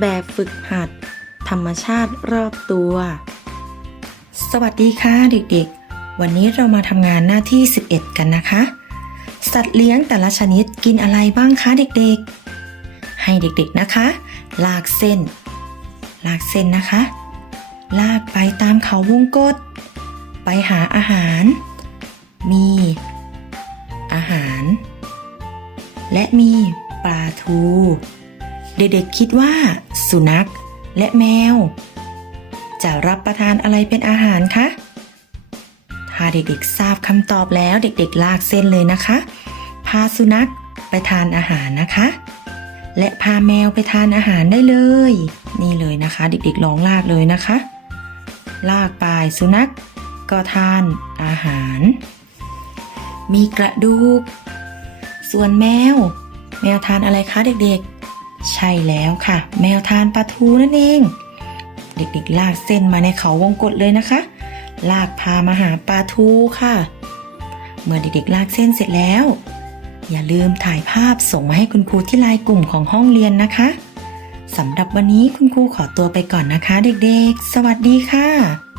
แบบฝึกหัด ธรรมชาติรอบตัว สวัสดีค่ะเด็กๆ วันนี้เรามาทำงานหน้าที่ 11 กันนะคะ สัตว์เลี้ยงแต่ละชนิดกินอะไรบ้างคะเด็กๆ ให้เด็กๆนะคะ ลากเส้น ลากเส้นนะคะ ลากไปตามเขาวงกตไปหาอาหาร มี อาหาร และมีปลาทู เด็กๆคิดว่า สุนัขและแมว จะรับประทานอะไรเป็นอาหารคะ ถ้าเด็กๆทราบคำตอบแล้วเด็กๆลากเส้นเลยนะคะ พาสุนัขไปทานอาหารนะคะ และพาแมวไปทานอาหารได้เลย นี่เลยนะคะ เด็กๆลองลากเลยนะคะ ลากไปสุนัขก็ทานอาหาร มีกระดูก ส่วนแมว แมวทานอะไรคะเด็กๆ ใช่แล้วค่ะ แมวทานปลาทูนั่นเอง เด็กๆ ลากเส้นมาในเขาวงกตเลยนะคะ ลากพามาหาปลาทูค่ะ เมื่อเด็กๆ ลากเส้นเสร็จแล้ว อย่าลืมถ่ายภาพส่งมาให้คุณครูที่ไลน์กลุ่มของห้องเรียนนะคะสำหรับวันนี้คุณครูขอตัวไปก่อนนะคะ เด็กๆ สวัสดีค่ะ